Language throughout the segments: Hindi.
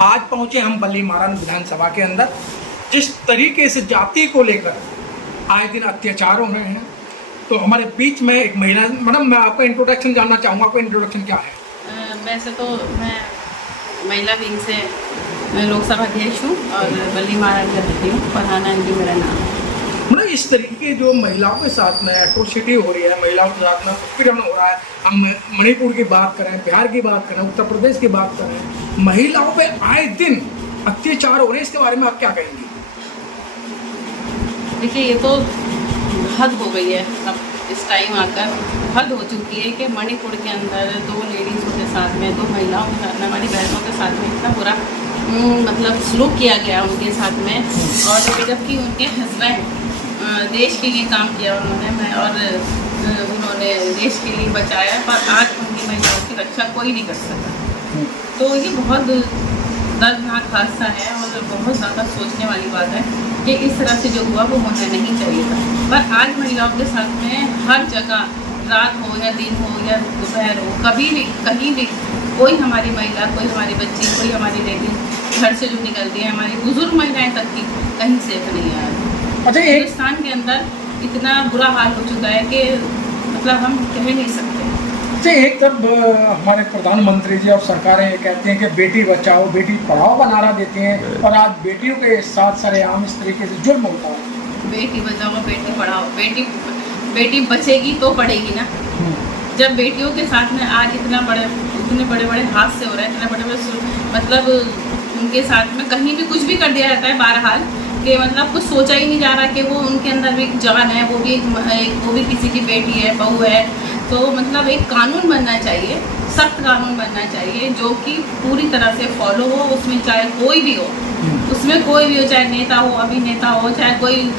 आज पहुंचे हम बल्ली महाराज विधानसभा के अंदर। जिस तरीके से जाति को लेकर आए दिन अत्याचार हो रहे हैं, तो हमारे बीच में एक महिला। मैडम, मैं आपका इंट्रोडक्शन जानना चाहूँगा, आपका इंट्रोडक्शन क्या है? वैसे तो मैं महिला विंग से मैं लोकसभा अध्यक्ष हूँ और बल्ली महाराज का रहती हूँ। फरहाना जी मेरा नाम है। मतलब इस तरीके जो महिलाओं के साथ में एट्रोसिटी हो रही है, महिलाओं के साथ में उत्पीड़न हो रहा है, हम मणिपुर की बात करें, बिहार की बात करें, उत्तर प्रदेश की बात करें, महिलाओं पे आए दिन अत्याचार हो रहे हैं, इसके बारे में आप क्या कहेंगी? देखिए, ये तो हद हो गई है। अब इस टाइम आकर हद हो चुकी है कि मणिपुर के अंदर 2 लेडीज़ों के साथ में, 2 महिलाओं के साथ में, हमारी बहनों के साथ में इतना बुरा मतलब सलूक किया गया उनके साथ में। और जबकि उनके हस्बैंड देश के लिए काम किया उन्होंने और उन्होंने देश के लिए बचाया, पर आज उनकी महिलाओं की रक्षा कोई नहीं कर सका। तो ये बहुत दर्दनाक हादसा है और बहुत ज़्यादा सोचने वाली बात है कि इस तरह से जो हुआ वो होना नहीं चाहिए था। पर आज महिलाओं के साथ में हर जगह, रात हो या दिन हो या दोपहर हो, कभी भी कहीं भी कोई हमारी महिला, कोई हमारी बच्ची, कोई हमारी लेडीज घर से जो निकलती है, हमारी बुजुर्ग महिलाएं तक की कहीं सेफ नहीं है। अच्छा, हिंदुस्तान के अंदर इतना बुरा हाल हो चुका है कि मतलब हम कह नहीं सकते। एक तरफ हमारे प्रधानमंत्री जी और सरकारें ये कहते हैं कि बेटी बचाओ बेटी पढ़ाओ का नारा देते हैं, और आज बेटियों के साथ सरेआम इस तरीके से जुल्म होता है। बेटी बचाओ बेटी पढ़ाओ, बेटी बचेगी तो पढ़ेगी ना। जब बेटियों के साथ में आज इतने बड़े बड़े हादसे हो रहे हैं, इतने बड़े मतलब उनके साथ में कहीं भी कुछ भी कर दिया जाता है, बहरहाल कि मतलब कुछ सोचा ही नहीं जा रहा कि वो उनके अंदर भी एक जवान है, वो भी किसी की बेटी है, बहू है। तो मतलब एक कानून बनना चाहिए, सख्त कानून बनना चाहिए जो कि पूरी तरह से फॉलो हो। उसमें चाहे कोई भी हो, चाहे नेता हो, अभिनेता हो, चाहे कोई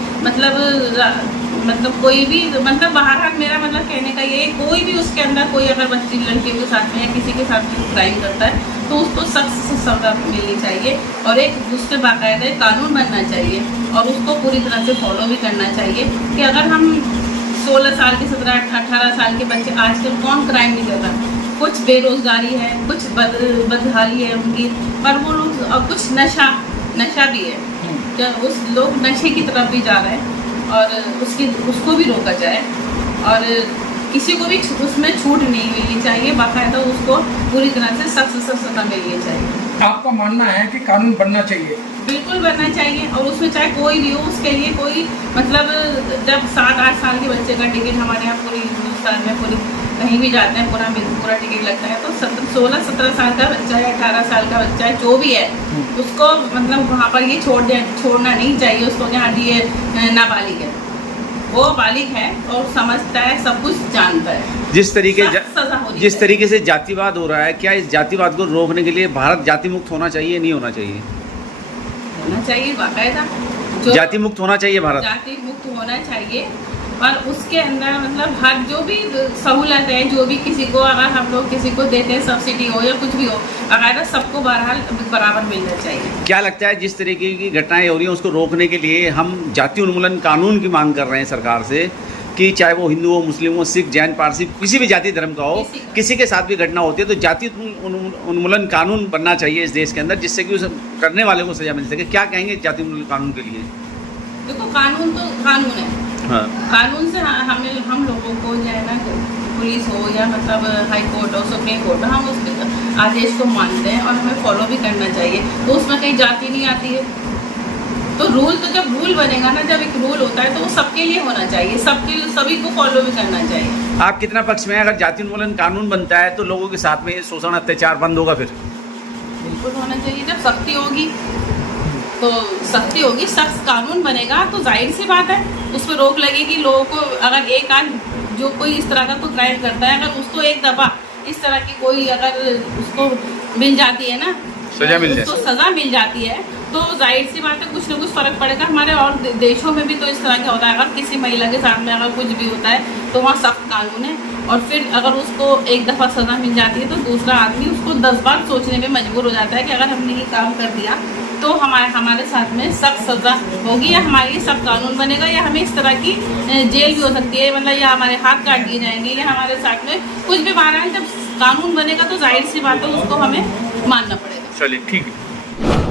मतलब कोई भी, मतलब बहरहाल मेरा मतलब कहने का ये, कोई भी उसके अंदर कोई अगर बच्ची लड़कियों के साथ में या किसी के साथ में क्राइम करता है तो उसको सख्त से सजा मिलनी चाहिए और एक उसके बाकायदा कानून बनना चाहिए और उसको पूरी तरह से फॉलो भी करना चाहिए। कि अगर हम 16 साल के 17-18 साल के बच्चे, आजकल कौन क्राइम नहीं करता, कुछ बेरोजगारी है, कुछ बदहाली है उनकी, पर वो लोग, और कुछ नशा भी है, क्या उस लोग नशे की तरफ भी जा रहे हैं और उसको भी रोका जाए और किसी को भी उसमें छूट नहीं मिलनी चाहिए, बाकायदा उसको पूरी तरह से सख्त सजा मिलनी चाहिए। आपका मानना है कि कानून बनना चाहिए? बिल्कुल बनना चाहिए, और उसमें चाहे कोई भी हो, उसके लिए कोई मतलब जब 7-8 साल के बच्चे का टिकट हमारे यहाँ पूरी हिंदुस्तान में पूरी कहीं भी जाते हैं पूरा टिकट लगता है, तो 16-17 साल का बच्चा है, 18 साल का बच्चा है, जो भी है, उसको मतलब वहाँ पर ये छोड़ना नहीं चाहिए उसको कि हाँ जी ये नाबालिग है। वो बालिग है और समझता है, सब कुछ जानता है। जिस तरीके से जातिवाद हो रहा है, क्या इस जातिवाद को रोकने के लिए भारत जाति मुक्त होना चाहिए, नहीं होना चाहिए? होना चाहिए, बाकायदा जाति मुक्त होना चाहिए, भारत जाति मुक्त होना चाहिए। और उसके अंदर मतलब हर जो भी सहूलत है, जो भी किसी को अगर हम लोग किसी को देते हैं, सब्सिडी हो या कुछ भी हो, अगर सबको बहरहाल बराबर मिलना चाहिए। क्या लगता है जिस तरीके की घटनाएं हो रही हैं उसको रोकने के लिए हम जाति उन्मूलन कानून की मांग कर रहे हैं सरकार से, कि चाहे वो हिंदू हो, मुस्लिम हो, सिख, जैन, पारसी, किसी भी जाति धर्म का हो, किसी के साथ भी घटना होती है तो जाति उन्मूलन कानून बनना चाहिए इस देश के अंदर, जिससे कि उस करने वाले को सजा मिल सके। क्या कहेंगे जाति उन्मूलन कानून के लिए? देखो, कानून तो कानून है। हाँ। कानून से हम लोगों को जो है ना, पुलिस हो या मतलब हाई कोर्ट हो, सुप्रीम कोर्ट हो, हम उसके आदेश को मानते हैं और हमें फॉलो भी करना चाहिए। तो उसमें कहीं जाति नहीं आती है। तो रूल तो जब रूल बनेगा ना, जब एक रूल होता है तो वो सबके लिए होना चाहिए, सभी को फॉलो भी करना चाहिए। आप कितना पक्ष में, अगर जाति उन्मूलन कानून बनता है तो लोगों के साथ में शोषण अत्याचार बंद होगा? फिर बिल्कुल होना चाहिए। जब सख्ती होगी तो सख्त कानून बनेगा तो जाहिर सी बात है उसमें रोक लगेगी। लोगों को अगर एक आध जो कोई इस तरह का कोई क्राइम करता है, अगर उसको एक दफ़ा इस तरह की कोई अगर उसको मिल जाती है ना, सजा मिल जाती है, तो जाहिर सी बात है कुछ ना कुछ फ़र्क पड़ेगा। हमारे और देशों में भी तो इस तरह का होता है, अगर किसी महिला के सामने अगर कुछ भी होता है तो वहाँ सख्त कानून है, और फिर अगर उसको एक दफ़ा सज़ा मिल जाती है तो दूसरा आदमी उसको 10 बार सोचने में मजबूर हो जाता है कि अगर हमने ये काम कर दिया तो हमारे साथ में सख्त सज़ा होगी, या हमारे लिए सख्त कानून बनेगा, या हमें इस तरह की जेल भी हो सकती है, मतलब या हमारे हाथ काट दिए जाएंगे, या हमारे साथ में कुछ भी। बहरहाल जब कानून बनेगा तो जाहिर सी बात है उसको हमें मानना पड़ेगा। चलिए, ठीक है। है।